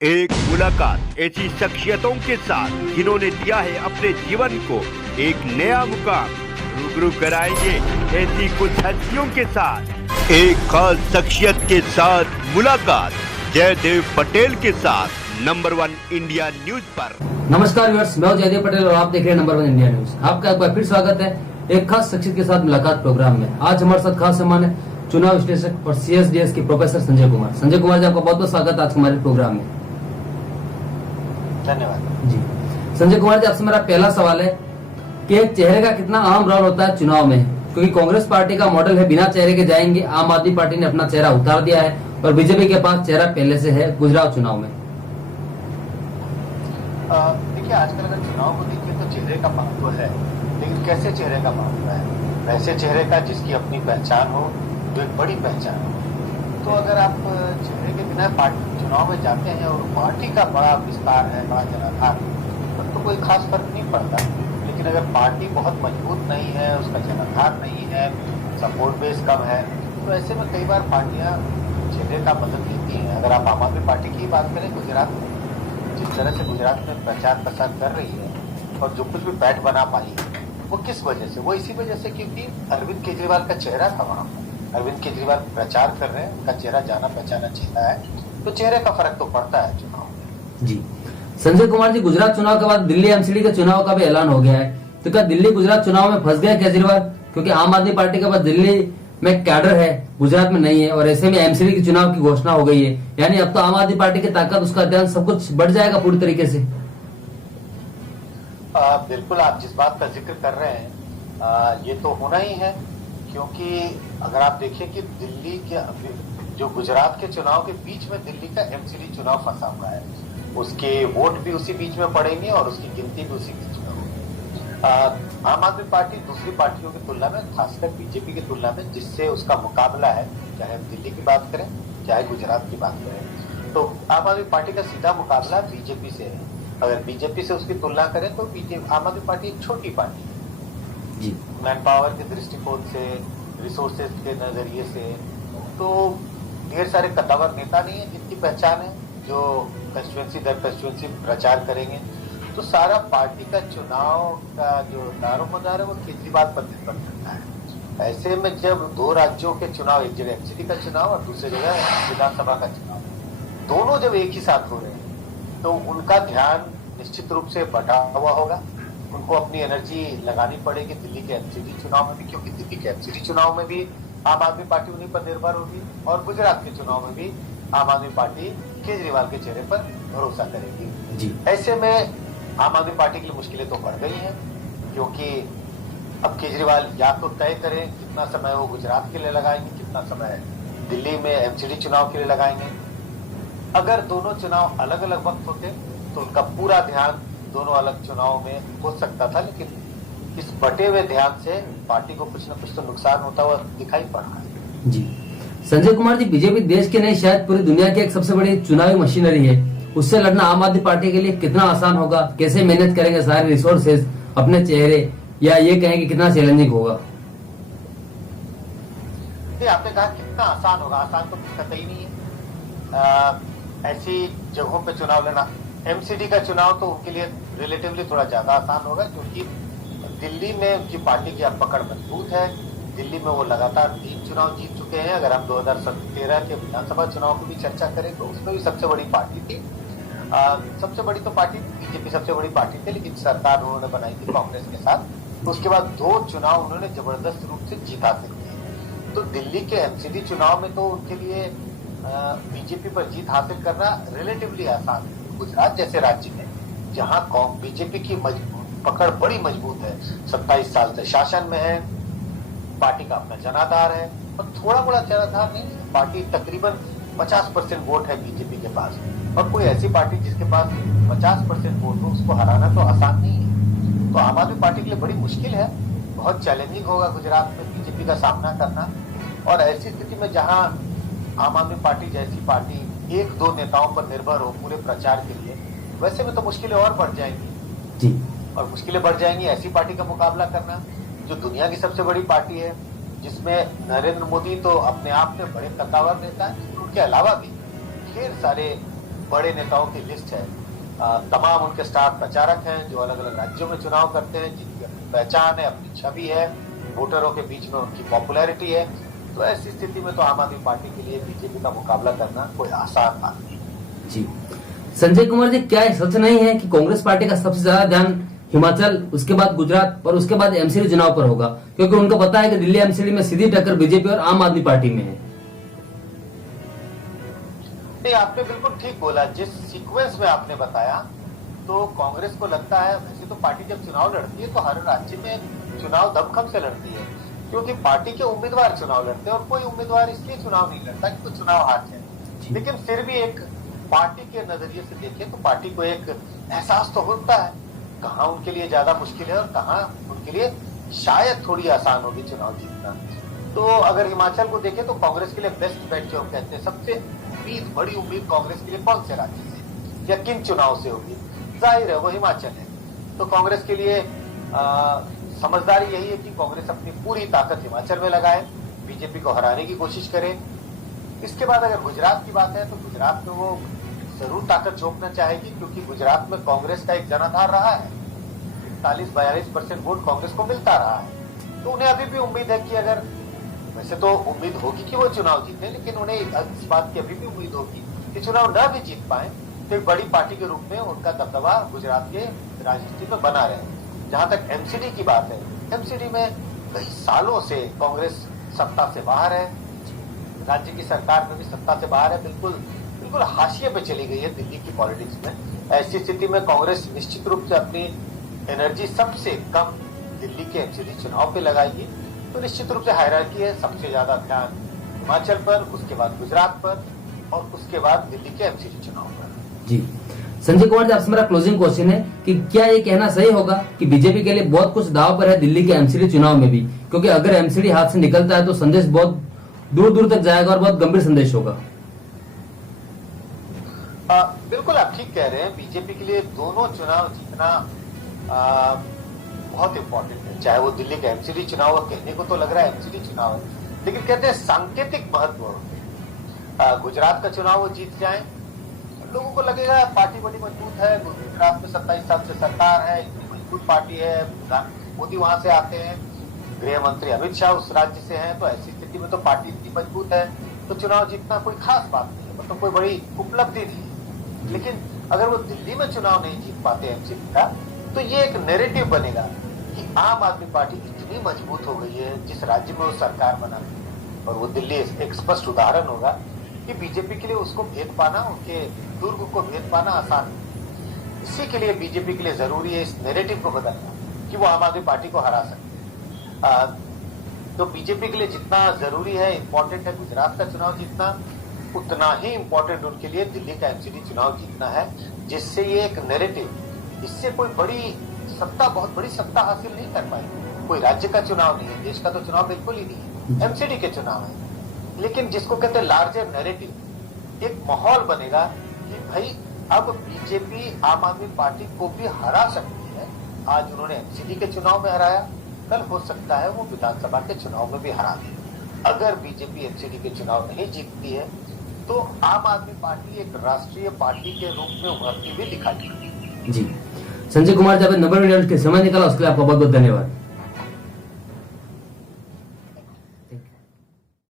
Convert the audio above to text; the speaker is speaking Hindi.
एक मुलाकात ऐसी शख्सियतों के साथ जिन्होंने दिया है अपने जीवन को एक नया मुकाम। रूबरू कराएंगे ऐसी कुछ हस्तियों के साथ एक खास शख्सियत के साथ मुलाकात जयदेव पटेल के साथ नंबर 1 इंडिया न्यूज पर। नमस्कार व्यूअर्स, मैं हूं जयदेव पटेल और आप देख रहे हैं नंबर 1 इंडिया न्यूज। आपका एक बार फिर स्वागत है एक खास शख्सियत के साथ मुलाकात प्रोग्राम में। आज हमारे साथ खास मेहमान है चुनाव विश्लेषक और CSDS के प्रोफेसर संजय कुमार। संजय कुमार जी, आपका बहुत बहुत स्वागत है आज हमारे प्रोग्राम में। धन्यवाद जी संजय कुमार जी, आपसे मेरा पहला सवाल है कि एक चेहरे का कितना अहम रोल होता है चुनाव में, क्योंकि कांग्रेस पार्टी का मॉडल है बिना चेहरे के जाएंगे। आम आदमी पार्टी ने अपना चेहरा उतार दिया है और बीजेपी के पास चेहरा पहले से है गुजरात चुनाव में। देखिए, आजकल अगर चुनाव को देखिए तो चेहरे का महत्व है, लेकिन कैसे चेहरे का महत्व है? वैसे चेहरे का जिसकी अपनी पहचान हो, जो एक बड़ी पहचान हो। तो अगर आप चेहरे के बिना पार्टी चुनाव में जाते हैं और पार्टी का बड़ा विस्तार है, बड़ा जनाधार, तो कोई खास फर्क नहीं पड़ता। लेकिन अगर पार्टी बहुत मजबूत नहीं है, उसका जनाधार नहीं है, सपोर्ट बेस कम है, तो ऐसे में कई बार पार्टियां चेहरे का बदल लेती हैं। अगर आप आम आदमी पार्टी की बात करें, गुजरात में जिस तरह से गुजरात में प्रचार प्रसार कर रही है और जो कुछ भी बैठ बना पाई है, वो किस वजह से? वो इसी वजह से क्योंकि अरविंद केजरीवाल का चेहरा था वहां। अरविंद केजरीवाल प्रचार कर रहे हैं, उनका चेहरा जाना पहचाना चेहरा है, तो चेहरे का फर्क तो पड़ता है चुनाव में। जी संजय कुमार जी, गुजरात चुनाव के बाद दिल्ली MCD के चुनाव का भी ऐलान हो गया है, तो क्या दिल्ली गुजरात चुनाव में फंस गया केजरीवाल? क्योंकि आम आदमी पार्टी के पास दिल्ली में कैडर है, गुजरात में नहीं है, और ऐसे में MCD के चुनाव की घोषणा हो गई है। यानी अब तो आम आदमी पार्टी की ताकत, उसका ध्यान, सब कुछ बढ़ जाएगा पूरी तरीके से। बिल्कुल, आप जिस बात का जिक्र कर रहे हैं ये तो होना ही है, क्योंकि अगर आप देखें कि दिल्ली के जो गुजरात के चुनाव के बीच में दिल्ली का MCD चुनाव फंसा हुआ है, उसके वोट भी उसी बीच में पड़ेंगे और उसकी गिनती भी उसी बीच में होगी। आम आदमी पार्टी दूसरी पार्टियों की तुलना में, खासकर बीजेपी की तुलना में, जिससे उसका मुकाबला है, चाहे हम दिल्ली की बात करें चाहे गुजरात की बात करें, तो आम आदमी पार्टी का सीधा मुकाबला बीजेपी से है। अगर बीजेपी से उसकी तुलना करें तो आम आदमी पार्टी एक छोटी पार्टी है जी, मैन पावर के दृष्टिकोण से, रिसोर्सेज के नजरिए से, तो ढेर सारे कद्दावर नेता नहीं है जिनकी पहचान है, जो कंस्टिट्यूएंसी दर कंस्टिट्यूएंसी प्रचार करेंगे। तो सारा पार्टी का चुनाव का जो दारोमदार है वो केजरीवाल पर निर्भर करता है। ऐसे में जब दो राज्यों के चुनाव, एक जगह MCD का चुनाव और दूसरी जगह विधानसभा का चुनाव, दोनों जब एक ही साथ हो रहे हैं, तो उनका ध्यान निश्चित रूप से बटा हुआ होगा। उनको अपनी एनर्जी लगानी पड़ेगी दिल्ली के MCD चुनाव में भी, क्योंकि दिल्ली के MCD चुनाव में भी आम आदमी पार्टी उन्हीं पर निर्भर होगी, और गुजरात के चुनाव में भी आम आदमी पार्टी केजरीवाल के चेहरे पर भरोसा करेगी जी। ऐसे में आम आदमी पार्टी के लिए मुश्किलें तो बढ़ गई हैं, क्योंकि अब केजरीवाल या तो तय करें कितना समय वो गुजरात के लिए लगाएंगे, कितना समय दिल्ली में MCD चुनाव के लिए लगाएंगे। अगर दोनों चुनाव अलग अलग वक्त होते तो उनका पूरा ध्यान दोनों अलग चुनाव में हो सकता था, लेकिन इस बटे हुए ध्यान से पार्टी को कुछ न कुछ तो नुकसान होता हुआ दिखाई पड़ रहा है। जी संजय कुमार जी, बीजेपी देश की नहीं शायद पूरी दुनिया की एक सबसे बड़ी चुनावी मशीनरी है। उससे लड़ना आम आदमी पार्टी के लिए कितना आसान होगा? कैसे मैनेज करेंगे सारे रिसोर्सेज, अपने चेहरे, या ये कहेंगे कितना चैलेंजिंग होगा? आपने कहा कितना आसान होगा, आसान तो कतई नहीं है। ऐसी जगहों पे चुनाव लेना, MCD का चुनाव तो उनके लिए रिलेटिवली थोड़ा ज्यादा आसान होगा, क्योंकि दिल्ली में उनकी पार्टी की अब पकड़ मजबूत है। दिल्ली में वो लगातार 3 चुनाव जीत चुके हैं। अगर हम 2013 के विधानसभा चुनाव की भी चर्चा करें तो उसमें भी सबसे बड़ी पार्टी थी। सबसे बड़ी तो पार्टी बीजेपी सबसे बड़ी पार्टी थी, लेकिन सरकार उन्होंने बनाई थी कांग्रेस के साथ। उसके बाद 2 चुनाव उन्होंने जबरदस्त रूप से जीत हासिल की। तो दिल्ली के MCD चुनाव में तो उनके लिए बीजेपी पर जीत हासिल करना रिलेटिवली आसान है। गुजरात जैसे राज्य में, जहां बीजेपी की पकड़ बड़ी मजबूत है, 27 साल से शासन में है, पार्टी का अपना जनाधार है, और थोड़ा बड़ा जनाधार नहीं, पार्टी तकरीबन 50% वोट है बीजेपी के पास, और कोई ऐसी पार्टी जिसके पास 50% वोट हो उसको हराना तो आसान नहीं है। तो आम आदमी पार्टी के लिए बड़ी मुश्किल है, बहुत चैलेंजिंग होगा गुजरात में बीजेपी का सामना करना। और ऐसी स्थिति में जहां आम आदमी पार्टी जैसी पार्टी 1-2 नेताओं पर निर्भर हो पूरे प्रचार के लिए, वैसे में तो मुश्किलें और बढ़ जाएंगी जी। और मुश्किलें बढ़ जाएंगी ऐसी पार्टी का मुकाबला करना जो दुनिया की सबसे बड़ी पार्टी है, जिसमें नरेंद्र मोदी तो अपने आप में बड़े कद्दावर नेता है, उनके अलावा भी ढेर सारे बड़े नेताओं की लिस्ट है। तमाम उनके स्टार प्रचारक हैं जो अलग अलग राज्यों में चुनाव करते हैं, जिनकी अपनी पहचान है, अपनी छवि है, वोटरों के बीच में उनकी पॉपुलैरिटी है। तो ऐसी स्थिति में तो आम आदमी पार्टी के लिए बीजेपी का मुकाबला करना कोई आसान बात नहीं जी। संजय कुमार जी, क्या सच नहीं है कि कांग्रेस पार्टी का सबसे ज्यादा ध्यान हिमाचल, उसके बाद गुजरात और उसके बाद एमसीडी चुनाव पर होगा, क्योंकि उनको पता है कि दिल्ली एमसीडी में सीधी टक्कर बीजेपी और आम आदमी पार्टी में है? नहीं, आपने बिल्कुल ठीक बोला। जिस सीक्वेंस में आपने बताया तो कांग्रेस को लगता है, वैसे तो पार्टी जब चुनाव लड़ती है तो हर राज्य में चुनाव दमखम से लड़ती है, क्योंकि पार्टी के उम्मीदवार चुनाव लड़ते हैं और कोई उम्मीदवार इसलिए चुनाव नहीं लड़ता कि वो चुनाव हार जाए। लेकिन फिर भी एक पार्टी के नजरिए से देखें तो पार्टी को एक एहसास तो होता है कहाँ उनके लिए ज्यादा मुश्किल है और कहाँ उनके लिए शायद थोड़ी आसान होगी चुनाव जीतना। तो अगर हिमाचल को देखें तो कांग्रेस के लिए बेस्ट बेट जो हम कहते हैं, सबसे बड़ी उम्मीद कांग्रेस के लिए कौन से राज्य से या किन चुनाव से होगी? जाहिर है वो हिमाचल है। तो कांग्रेस के लिए समझदारी यही है कि कांग्रेस अपनी पूरी ताकत हिमाचल में लगाए, बीजेपी को हराने की कोशिश करे। इसके बाद अगर गुजरात की बात है तो गुजरात में वो जरूर ताकत झोंकना चाहेगी, क्योंकि गुजरात में कांग्रेस का एक जनाधार रहा है, 41-42% वोट कांग्रेस को मिलता रहा है। तो उन्हें अभी भी उम्मीद है कि अगर, वैसे तो उम्मीद होगी कि वो चुनाव जीते, लेकिन उन्हें इस बात की अभी भी उम्मीद होगी कि चुनाव न भी जीत पाए तो एक बड़ी पार्टी के रूप में उनका दबदबा गुजरात के राजनीति में बना रहे। जहां तक एमसीडी की बात है, एमसीडी में कई सालों से कांग्रेस सत्ता से बाहर है, राज्य की सरकार में भी सत्ता से बाहर है, बिल्कुल हाशिए पे चली गई है दिल्ली की पॉलिटिक्स में। ऐसी स्थिति में कांग्रेस निश्चित रूप से अपनी एनर्जी सबसे कम दिल्ली के एमसीडी चुनाव पे लगाएगी। तो निश्चित रूप से हायरार्की है, सबसे ज्यादा ध्यान हिमाचल पर, उसके बाद गुजरात पर और उसके बाद दिल्ली के एमसीडी चुनाव पर। जी संजय कुमार जी, आपसे मेरा क्लोजिंग क्वेश्चन है कि क्या ये कहना सही होगा कि बीजेपी के लिए बहुत कुछ दाव पर है दिल्ली के एमसीडी चुनाव में भी, क्योंकि अगर एमसीडी हाथ से निकलता है तो संदेश बहुत दूर दूर तक जाएगा और बहुत गंभीर संदेश होगा? बिल्कुल आप ठीक कह रहे हैं। बीजेपी के लिए दोनों चुनाव जीतना बहुत इंपॉर्टेंट है, चाहे वो दिल्ली का एमसीडी चुनाव हो, कहने को तो लग रहा है एमसीडी चुनाव है, लेकिन कहते हैं सांकेतिक महत्व होते। गुजरात का चुनाव वो जीत जाए, लोगों को लगेगा पार्टी बड़ी मजबूत है, गुजरात में 27 साल से सरकार है, इतनी मजबूत पार्टी है, मोदी वहां से आते हैं, गृह मंत्री अमित शाह उस राज्य से हैं, तो ऐसी स्थिति में तो पार्टी इतनी मजबूत है तो चुनाव जीतना कोई खास बात नहीं है, मतलब कोई बड़ी उपलब्धि नहीं है। लेकिन अगर वो दिल्ली में चुनाव नहीं जीत पाते एमसीडी का, तो ये एक नैरेटिव बनेगा कि आम आदमी पार्टी इतनी मजबूत हो गई है जिस राज्य में वो सरकार बना रही है, और वो दिल्ली एक स्पष्ट उदाहरण होगा कि बीजेपी के लिए उसको भेद पाना, उनके दुर्ग को भेद पाना आसान है। इसी के लिए बीजेपी के लिए जरूरी है इस नैरेटिव को बदलना कि वो आम आदमी पार्टी को हरा सकते। तो बीजेपी के लिए जितना जरूरी है, इंपॉर्टेंट है गुजरात का चुनाव जीतना, उतना ही इंपॉर्टेंट उनके लिए दिल्ली का एमसीडी चुनाव जीतना है, जिससे ये एक नैरेटिव, इससे कोई बड़ी सत्ता, बहुत बड़ी सत्ता हासिल नहीं कर पाएगी। कोई राज्य का चुनाव नहीं है, देश का तो चुनाव बिल्कुल ही नहीं है, एमसीडी के चुनाव है, लेकिन जिसको कहते हैं लार्जर नैरेटिव, एक माहौल बनेगा कि भाई अब बीजेपी आम आदमी पार्टी को भी हरा सकती है। आज उन्होंने एमसीडी के चुनाव में हराया, कल हो सकता है वो विधानसभा के चुनाव में भी हरा दे। अगर बीजेपी एमसीडी के चुनाव नहीं जीतती है तो आम आदमी पार्टी एक राष्ट्रीय पार्टी के रूप में उभरती हुई दिखाई देगी। जी संजय कुमार जी, आपने 90 मिनट के समय निकाला, उसके लिए आपका बहुत बहुत धन्यवाद।